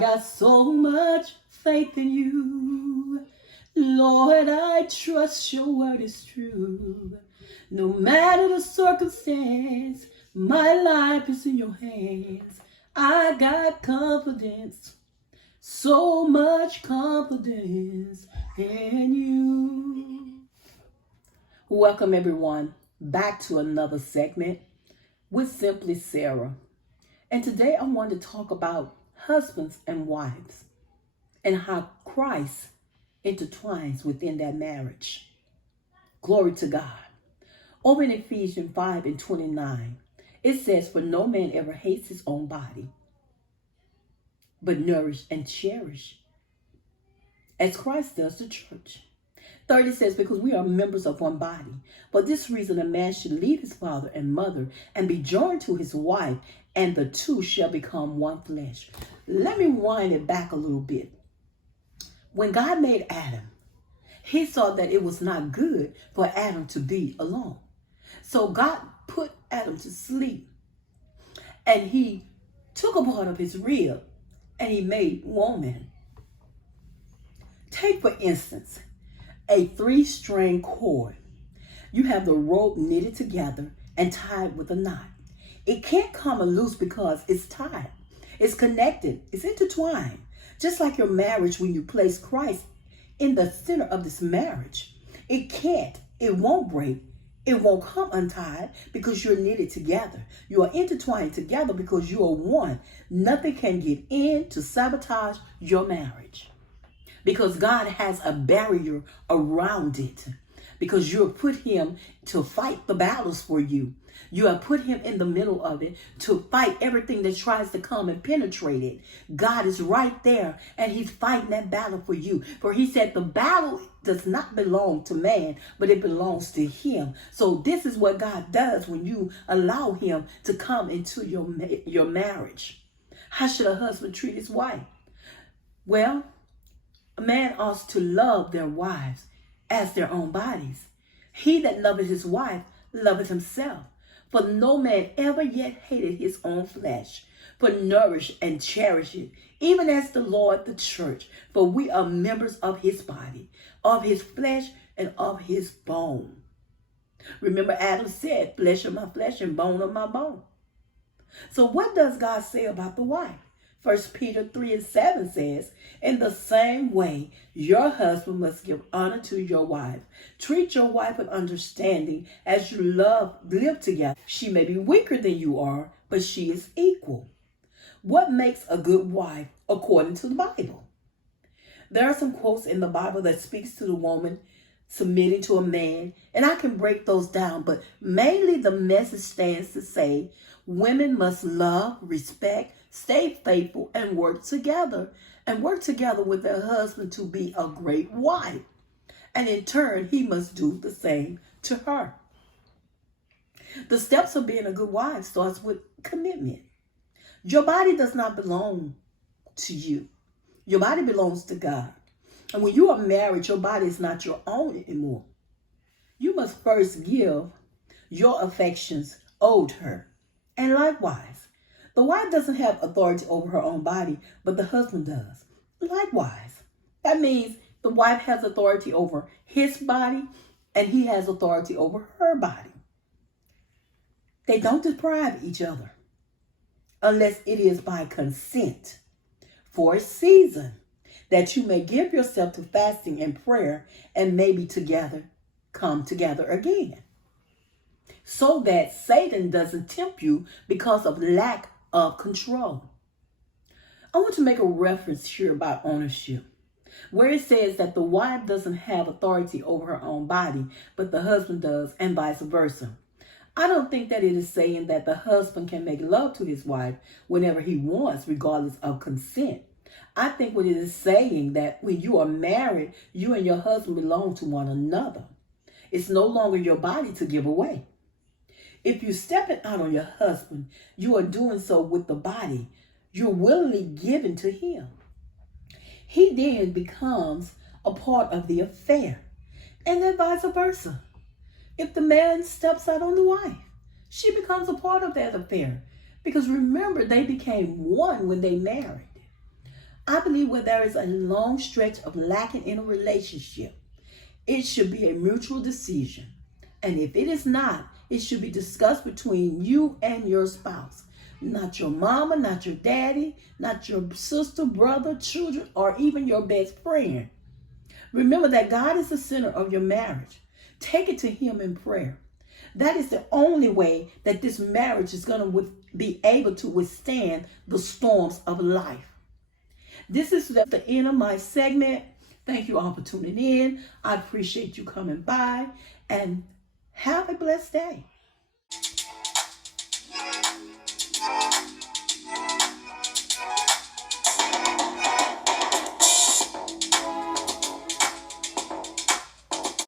got so much faith in you. Lord, I trust your word is true. No matter the circumstance, my life is in your hands. I got confidence, so much confidence in you. Welcome everyone back to another segment with Simply Sarah. And today I want to talk about husbands and wives and how Christ intertwines within that marriage. Glory to God. Over in Ephesians 5:29, it says, "For no man ever hates his own body, but nourish and cherish, as Christ does the church." 30 says, "Because we are members of one body. For this reason, a man should leave his father and mother and be joined to his wife, and the two shall become one flesh." Let me wind it back a little bit. When God made Adam, he saw that it was not good for Adam to be alone. So God put Adam to sleep, and he took a part of his rib and he made woman. Take, for instance, a 3-string cord. You have the rope knitted together and tied with a knot. It can't come loose because it's tied. It's connected. It's intertwined. Just like your marriage, when you place Christ in the center of this marriage, it won't break. It won't come untied because you're knitted together. You are intertwined together because you are one. Nothing can get in to sabotage your marriage, because God has a barrier around it, because you have put him to fight the battles for you. You have put him in the middle of it to fight everything that tries to come and penetrate it. God is right there, and he's fighting that battle for you. For he said the battle does not belong to man, but it belongs to him. So this is what God does when you allow him to come into your marriage. How should a husband treat his wife? Well, a man ought to love their wives as their own bodies. He that loveth his wife loveth himself. For no man ever yet hated his own flesh, but nourished and cherished it, even as the Lord the church. For we are members of his body, of his flesh, and of his bone. Remember, Adam said, "Flesh of my flesh and bone of my bone." So what does God say about the wife? 1 Peter 3:7 says, "In the same way, your husband must give honor to your wife. Treat your wife with understanding as you live together. She may be weaker than you are, but she is equal." What makes a good wife according to the Bible? There are some quotes in the Bible that speaks to the woman submitting to a man, and I can break those down, but mainly the message stands to say women must love, respect, stay faithful, and work together with their husband to be a great wife. And in turn, he must do the same to her. The steps of being a good wife starts with commitment. Your body does not belong to you. Your body belongs to God. And when you are married, your body is not your own anymore. You must first give your affections owed her. And likewise, the wife doesn't have authority over her own body, but the husband does. Likewise, that means the wife has authority over his body, and he has authority over her body. They don't deprive each other unless it is by consent for a season, that you may give yourself to fasting and prayer, and maybe come together again, so that Satan doesn't tempt you because of lack of control. I want to make a reference here about ownership, where it says that the wife doesn't have authority over her own body, but the husband does, and vice versa. I don't think that it is saying that the husband can make love to his wife whenever he wants, regardless of consent. I think what it is saying that when you are married, you and your husband belong to one another. It's no longer your body to give away. If you're stepping out on your husband, you are doing so with the body you're willingly giving to him. He then becomes a part of the affair, and then vice versa. If the man steps out on the wife, she becomes a part of that affair. Because remember, they became one when they married. I believe where there is a long stretch of lacking in a relationship, it should be a mutual decision. And if it is not, it should be discussed between you and your spouse. Not your mama, not your daddy, not your sister, brother, children, or even your best friend. Remember that God is the center of your marriage. Take it to Him in prayer. That is the only way that this marriage is going to be able to withstand the storms of life. This is the end of my segment. Thank you all for tuning in. I appreciate you coming by, and have a blessed day.